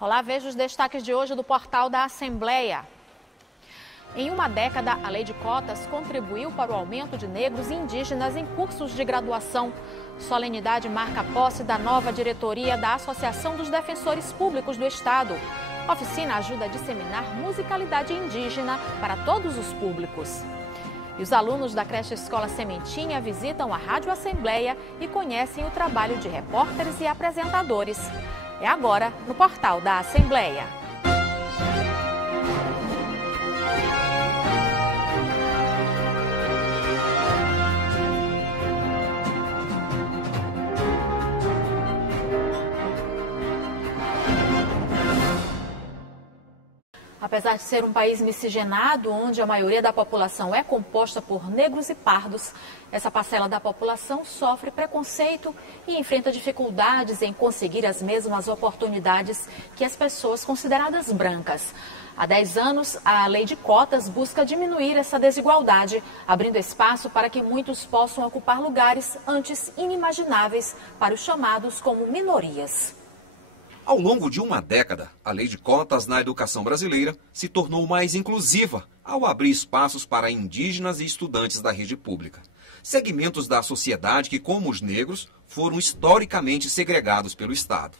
Olá, veja os destaques de hoje do portal da Assembleia. Em uma década, a lei de cotas contribuiu para o aumento de negros e indígenas em cursos de graduação. Solenidade marca a posse da nova diretoria da Associação dos Defensores Públicos do Estado. A oficina ajuda a disseminar musicalidade indígena para todos os públicos. E os alunos da creche Escola Sementinha visitam a Rádio Assembleia e conhecem o trabalho de repórteres e apresentadores. É agora no portal da Assembleia. Apesar de ser um país miscigenado, onde a maioria da população é composta por negros e pardos, essa parcela da população sofre preconceito e enfrenta dificuldades em conseguir as mesmas oportunidades que as pessoas consideradas brancas. Há 10 anos, a lei de cotas busca diminuir essa desigualdade, abrindo espaço para que muitos possam ocupar lugares antes inimagináveis para os chamados como minorias. Ao longo de uma década, a lei de cotas na educação brasileira se tornou mais inclusiva ao abrir espaços para indígenas e estudantes da rede pública. Segmentos da sociedade que, como os negros, foram historicamente segregados pelo Estado.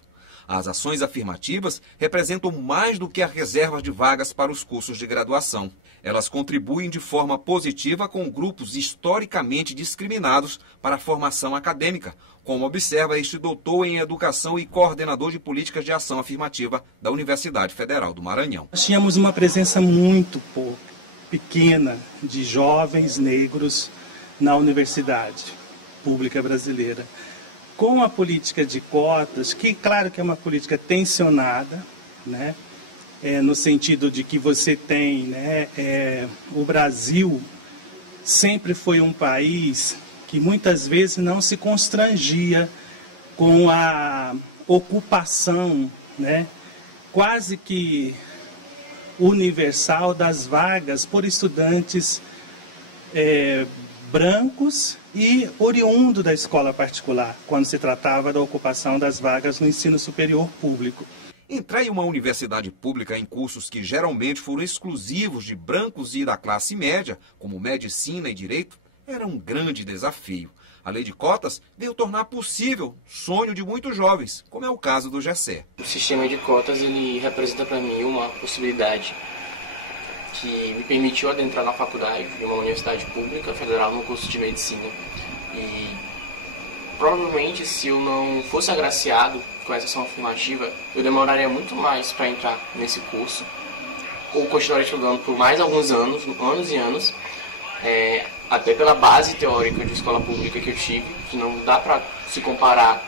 As ações afirmativas representam mais do que a reserva de vagas para os cursos de graduação. Elas contribuem de forma positiva com grupos historicamente discriminados para a formação acadêmica, como observa este doutor em Educação e coordenador de políticas de ação afirmativa da Universidade Federal do Maranhão. Nós tínhamos uma presença muito pequena de jovens negros na Universidade Pública Brasileira. Com a política de cotas, que claro que é uma política tensionada, né? No sentido de que você tem, o Brasil sempre foi um país que muitas vezes não se constrangia com a ocupação, quase que universal das vagas por estudantes brancos e oriundo da escola particular, quando se tratava da ocupação das vagas no ensino superior público. Entrar em uma universidade pública em cursos que geralmente foram exclusivos de brancos e da classe média, como medicina e direito, era um grande desafio. A lei de cotas veio tornar possível o sonho de muitos jovens, como é o caso do Gessé. O sistema de cotas ele representa para mim uma possibilidade que me permitiu adentrar na faculdade de uma universidade pública federal no curso de medicina. E provavelmente, se eu não fosse agraciado com essa ação afirmativa, eu demoraria muito mais para entrar nesse curso, ou continuaria estudando por mais alguns anos e anos, até pela base teórica de escola pública que eu tive, que não dá para se comparar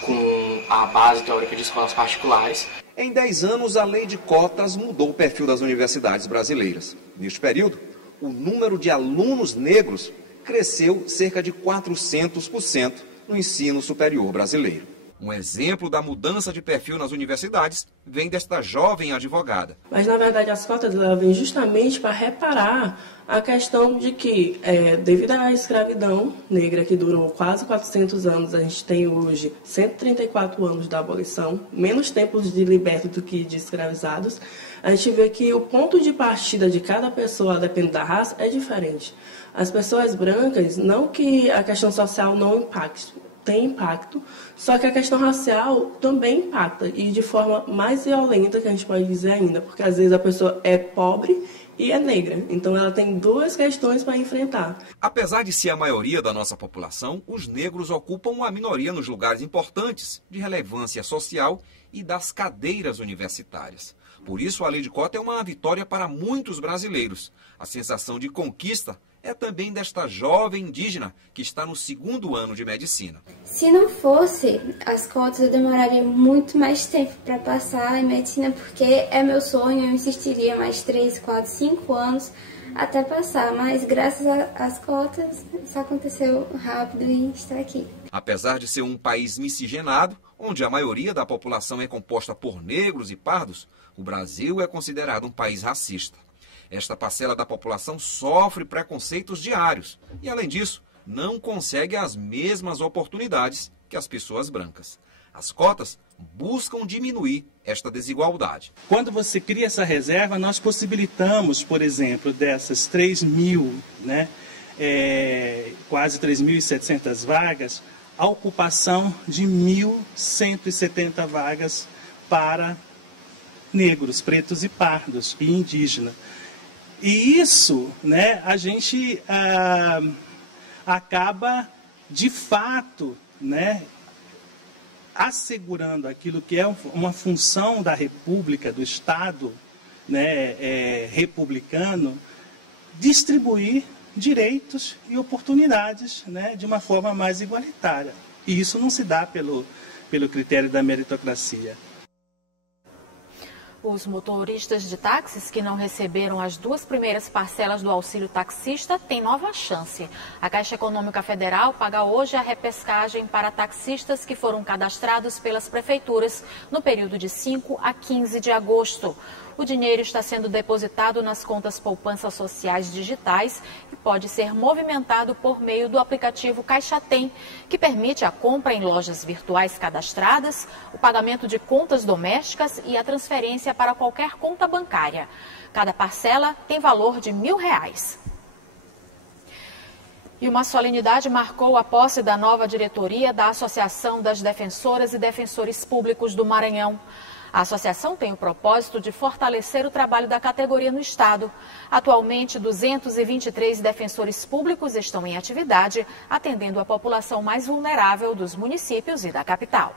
com a base teórica de escolas particulares. Em 10 anos, a lei de cotas mudou o perfil das universidades brasileiras. Neste período, o número de alunos negros cresceu cerca de 400% no ensino superior brasileiro. Um exemplo da mudança de perfil nas universidades vem desta jovem advogada. Mas, na verdade, as cotas vêm justamente para reparar a questão de que, devido à escravidão negra, que durou quase 400 anos, a gente tem hoje 134 anos da abolição, menos tempos de libertos do que de escravizados, a gente vê que o ponto de partida de cada pessoa, dependendo da raça, é diferente. As pessoas brancas, não que a questão social não impacte, tem impacto, só que a questão racial também impacta, e de forma mais violenta, que a gente pode dizer ainda, porque às vezes a pessoa é pobre e é negra, então ela tem duas questões para enfrentar. Apesar de ser a maioria da nossa população, os negros ocupam uma minoria nos lugares importantes, de relevância social e das cadeiras universitárias. Por isso, a lei de cota é uma vitória para muitos brasileiros. A sensação de conquista é também desta jovem indígena que está no 2º ano de medicina. Se não fosse as cotas, eu demoraria muito mais tempo para passar em medicina, porque é meu sonho, eu insistiria mais 3, 4, 5 anos até passar, mas graças às cotas isso aconteceu rápido e está aqui. Apesar de ser um país miscigenado, onde a maioria da população é composta por negros e pardos, o Brasil é considerado um país racista. Esta parcela da população sofre preconceitos diários e, além disso, não consegue as mesmas oportunidades que as pessoas brancas. As cotas buscam diminuir esta desigualdade. Quando você cria essa reserva, nós possibilitamos, por exemplo, dessas 3.000, quase 3.700 vagas, a ocupação de 1.170 vagas para negros, pretos e pardos e indígenas. E isso, a gente acaba, de fato, assegurando aquilo que é uma função da República, do Estado republicano, distribuir direitos e oportunidades de uma forma mais igualitária. E isso não se dá pelo critério da meritocracia. Os motoristas de táxis que não receberam as 2 primeiras parcelas do auxílio taxista têm nova chance. A Caixa Econômica Federal paga hoje a repescagem para taxistas que foram cadastrados pelas prefeituras no período de 5 a 15 de agosto. O dinheiro está sendo depositado nas contas poupanças sociais digitais e pode ser movimentado por meio do aplicativo Caixa Tem, que permite a compra em lojas virtuais cadastradas, o pagamento de contas domésticas e a transferência para qualquer conta bancária. Cada parcela tem valor de R$1.000. E uma solenidade marcou a posse da nova diretoria da Associação das Defensoras e Defensores Públicos do Maranhão. A associação tem o propósito de fortalecer o trabalho da categoria no Estado. Atualmente, 223 defensores públicos estão em atividade, atendendo a população mais vulnerável dos municípios e da capital.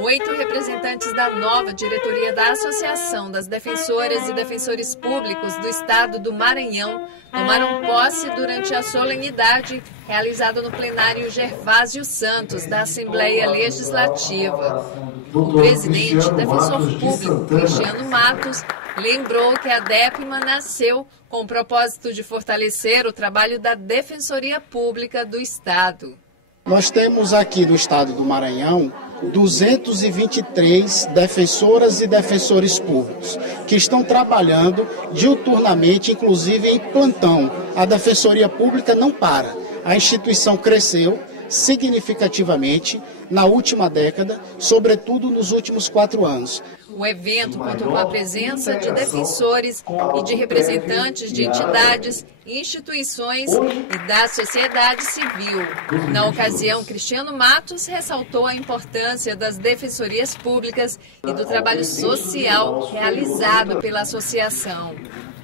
8 representantes da nova diretoria da Associação das Defensoras e Defensores Públicos do Estado do Maranhão tomaram posse durante a solenidade realizada no plenário Gervásio Santos, da Assembleia Legislativa. O presidente, defensor público Cristiano Matos, lembrou que a DEPMA nasceu com o propósito de fortalecer o trabalho da Defensoria Pública do Estado. Nós temos aqui no Estado do Maranhão 223 defensoras e defensores públicos que estão trabalhando diuturnamente, inclusive em plantão. A Defensoria Pública não para. A instituição cresceu significativamente na última década, sobretudo nos últimos 4 anos. O evento contou com a presença de defensores e de representantes de entidades, instituições e da sociedade civil. Na ocasião, Cristiano Matos ressaltou a importância das defensorias públicas e do trabalho social realizado pela associação.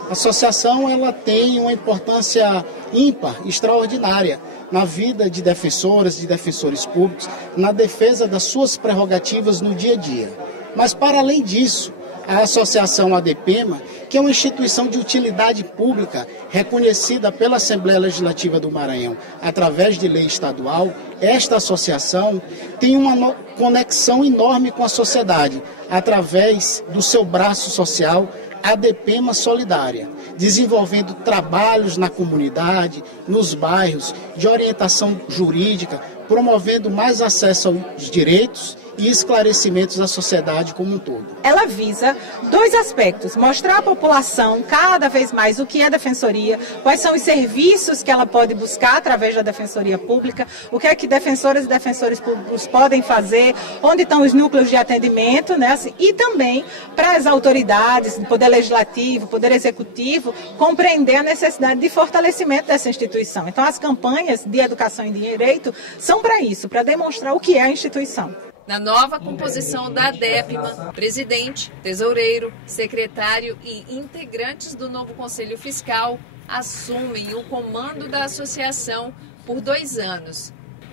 A associação ela tem uma importância ímpar, extraordinária, na vida de defensoras e defensores públicos, na defesa das suas prerrogativas no dia a dia. Mas, para além disso, a Associação ADPMA, que é uma instituição de utilidade pública reconhecida pela Assembleia Legislativa do Maranhão através de lei estadual, esta associação tem uma conexão enorme com a sociedade, através do seu braço social, ADPMA Solidária, desenvolvendo trabalhos na comunidade, nos bairros, de orientação jurídica, promovendo mais acesso aos direitos e esclarecimentos da sociedade como um todo. Ela visa 2 aspectos: mostrar à população cada vez mais o que é defensoria, quais são os serviços que ela pode buscar através da defensoria pública, o que é que defensoras e defensores públicos podem fazer, onde estão os núcleos de atendimento, e também para as autoridades, Poder Legislativo, Poder Executivo, compreender a necessidade de fortalecimento dessa instituição. Então, as campanhas de educação e direito são para isso, para demonstrar o que é a instituição. Na nova composição da DEPMA, presidente, tesoureiro, secretário e integrantes do novo Conselho Fiscal assumem o comando da associação por 2 anos,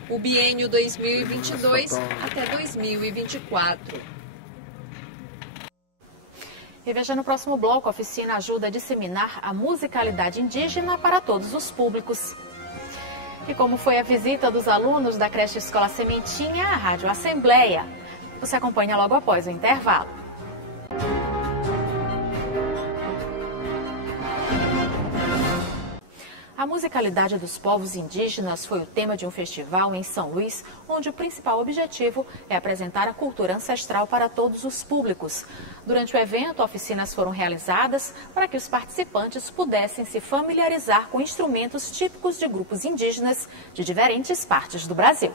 o biênio 2022 até 2024. E veja no próximo bloco, a oficina ajuda a disseminar a musicalidade indígena para todos os públicos. E como foi a visita dos alunos da creche Escola Sementinha à Rádio Assembleia? Você acompanha logo após o intervalo. A musicalidade dos povos indígenas foi o tema de um festival em São Luís, onde o principal objetivo é apresentar a cultura ancestral para todos os públicos. Durante o evento, oficinas foram realizadas para que os participantes pudessem se familiarizar com instrumentos típicos de grupos indígenas de diferentes partes do Brasil.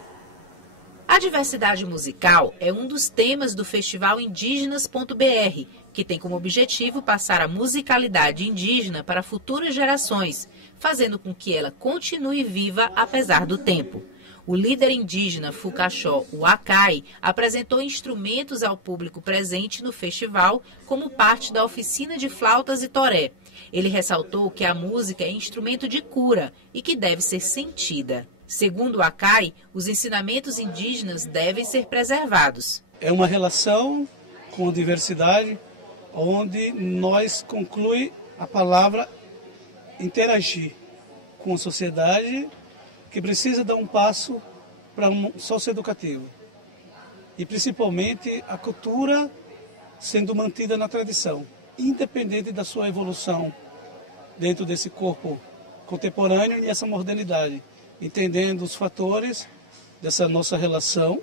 A diversidade musical é um dos temas do Festival Indígenas.br, que tem como objetivo passar a musicalidade indígena para futuras gerações, fazendo com que ela continue viva apesar do tempo. O líder indígena Fucaxó Huacai apresentou instrumentos ao público presente no festival como parte da oficina de flautas e toré. Ele ressaltou que a música é instrumento de cura e que deve ser sentida. Segundo Huacai, os ensinamentos indígenas devem ser preservados. É uma relação com a diversidade, onde nós conclui a palavra interagir com a sociedade que precisa dar um passo para um socioeducativo. E principalmente a cultura sendo mantida na tradição, independente da sua evolução dentro desse corpo contemporâneo e essa modernidade, entendendo os fatores dessa nossa relação,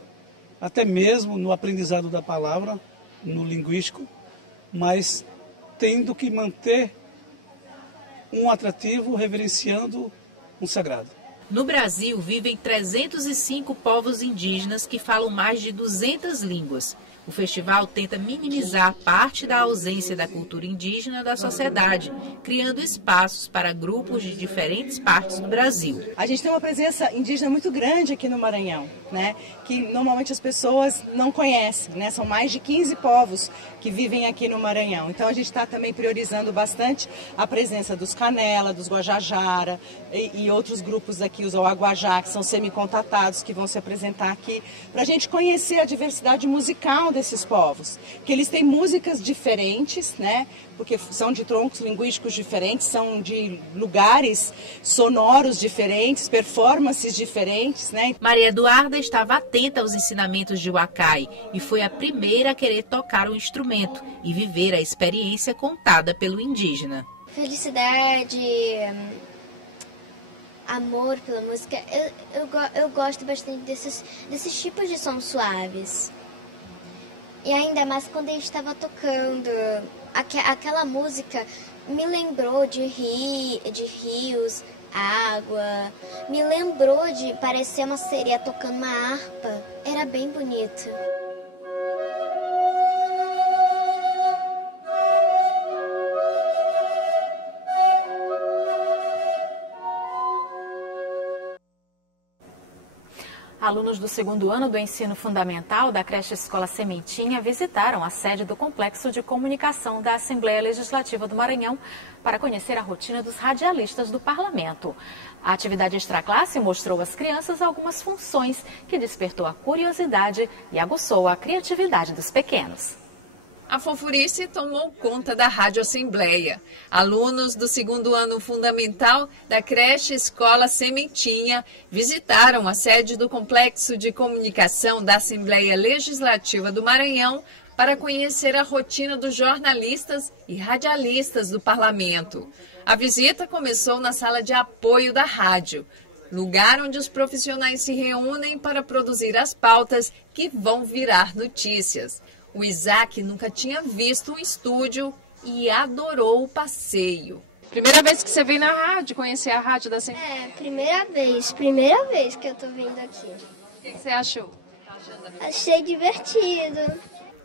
até mesmo no aprendizado da palavra, no linguístico, mas tendo que manter um atrativo reverenciando um sagrado. No Brasil, vivem 305 povos indígenas que falam mais de 200 línguas. O festival tenta minimizar parte da ausência da cultura indígena da sociedade, criando espaços para grupos de diferentes partes do Brasil. A gente tem uma presença indígena muito grande aqui no Maranhão, né? Que normalmente as pessoas não conhecem, né? São mais de 15 povos que vivem aqui no Maranhão. Então a gente está também priorizando bastante a presença dos Canela, dos Guajajara e outros grupos aqui, os Oaguajá, que são semi-contatados, que vão se apresentar aqui, para a gente conhecer a diversidade musical desses povos, que eles têm músicas diferentes, né? Porque são de troncos linguísticos diferentes, são de lugares sonoros diferentes, performances diferentes, né? Maria Eduarda estava atenta aos ensinamentos de Huacai e foi a primeira a querer tocar o instrumento e viver a experiência contada pelo indígena. Felicidade, amor pela música, eu gosto bastante desses tipos de sons suaves. E ainda mais quando ele estava tocando, aquela música me lembrou de rios, água, me lembrou de parecer uma sereia tocando uma harpa, era bem bonito. Alunos do segundo ano do ensino fundamental da creche Escola Sementinha visitaram a sede do Complexo de Comunicação da Assembleia Legislativa do Maranhão para conhecer a rotina dos radialistas do Parlamento. A atividade extraclasse mostrou às crianças algumas funções que despertou a curiosidade e aguçou a criatividade dos pequenos. A fofurice tomou conta da Rádio Assembleia. Alunos do segundo ano fundamental da creche Escola Sementinha visitaram a sede do Complexo de Comunicação da Assembleia Legislativa do Maranhão para conhecer a rotina dos jornalistas e radialistas do Parlamento. A visita começou na sala de apoio da rádio, lugar onde os profissionais se reúnem para produzir as pautas que vão virar notícias. O Isaac nunca tinha visto um estúdio e adorou o passeio. Primeira vez que você veio na rádio, conhecer a rádio da Assembleia? Primeira vez que eu tô vindo aqui. O que você achou? Achei divertido.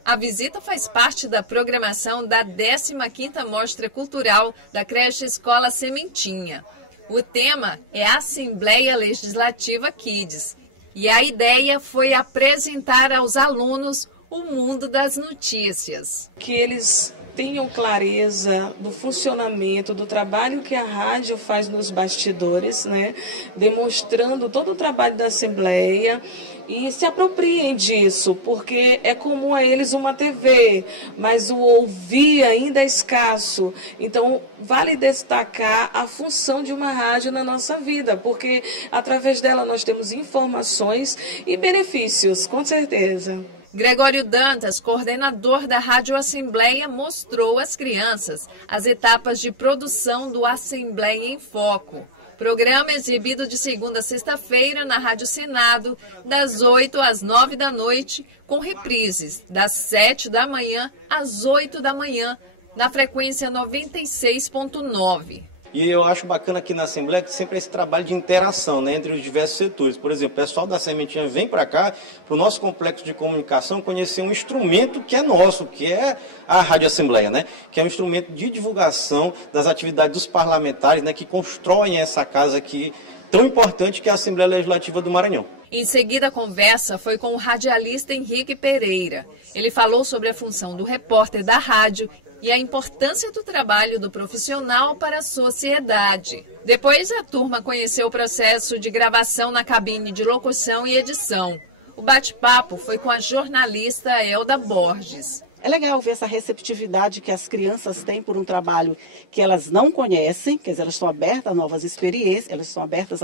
A visita faz parte da programação da 15ª Mostra Cultural da creche Escola Sementinha. O tema é Assembleia Legislativa Kids. E a ideia foi apresentar aos alunos o mundo das notícias. Que eles tenham clareza do funcionamento, do trabalho que a rádio faz nos bastidores, né? Demonstrando todo o trabalho da Assembleia e se apropriem disso, porque é comum a eles uma TV, mas o ouvir ainda é escasso. Então, vale destacar a função de uma rádio na nossa vida, porque através dela nós temos informações e benefícios, com certeza. Gregório Dantas, coordenador da Rádio Assembleia, mostrou às crianças as etapas de produção do Assembleia em Foco. Programa exibido de segunda a sexta-feira na Rádio Senado, das 8 às 9 da noite, com reprises das 7 da manhã às 8 da manhã, na frequência 96.9. E eu acho bacana aqui na Assembleia que sempre é esse trabalho de interação, né, entre os diversos setores. Por exemplo, o pessoal da Sementinha vem para cá, para o nosso complexo de comunicação, conhecer um instrumento que é nosso, que é a Rádio Assembleia, né, que é um instrumento de divulgação das atividades dos parlamentares, né, que constroem essa casa aqui tão importante que é a Assembleia Legislativa do Maranhão. Em seguida, a conversa foi com o radialista Henrique Pereira. Ele falou sobre a função do repórter da rádio e a importância do trabalho do profissional para a sociedade. Depois, a turma conheceu o processo de gravação na cabine de locução e edição. O bate-papo foi com a jornalista Elda Borges. É legal ver essa receptividade que as crianças têm por um trabalho que elas não conhecem, quer dizer, elas estão abertas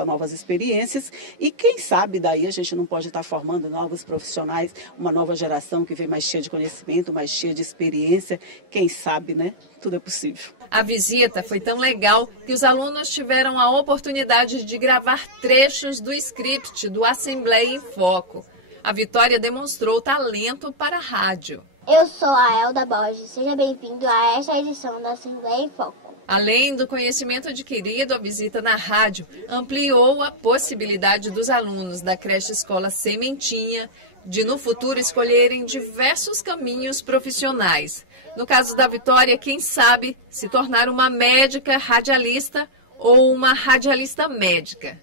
a novas experiências, e quem sabe daí a gente não pode estar formando novos profissionais, uma nova geração que vem mais cheia de conhecimento, mais cheia de experiência, quem sabe, né? Tudo é possível. A visita foi tão legal que os alunos tiveram a oportunidade de gravar trechos do script do Assembleia em Foco. A Vitória demonstrou talento para a rádio. Eu sou a Elda Borges, seja bem-vindo a esta edição da Assembleia em Foco. Além do conhecimento adquirido, a visita na rádio ampliou a possibilidade dos alunos da creche escola Sementinha de, no futuro, escolherem diversos caminhos profissionais. No caso da Vitória, quem sabe se tornar uma médica radialista ou uma radialista médica.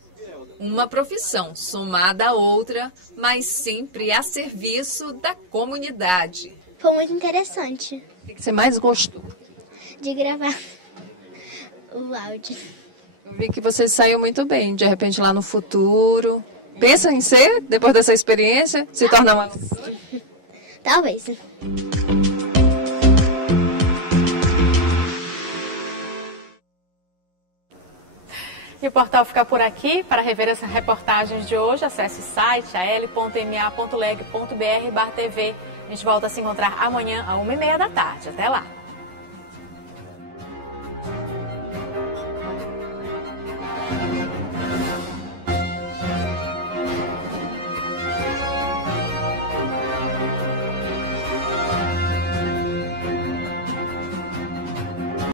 Uma profissão somada a outra, mas sempre a serviço da comunidade. Foi muito interessante. O que você mais gostou? De gravar o áudio. Eu vi que você saiu muito bem, de repente lá no futuro. Pensa em ser, depois dessa experiência, se tornar uma... Talvez. E o portal fica por aqui. Para rever as reportagens de hoje, acesse o site al.ma.leg.br/tv. A gente volta a se encontrar amanhã, às 1h30 da tarde. Até lá!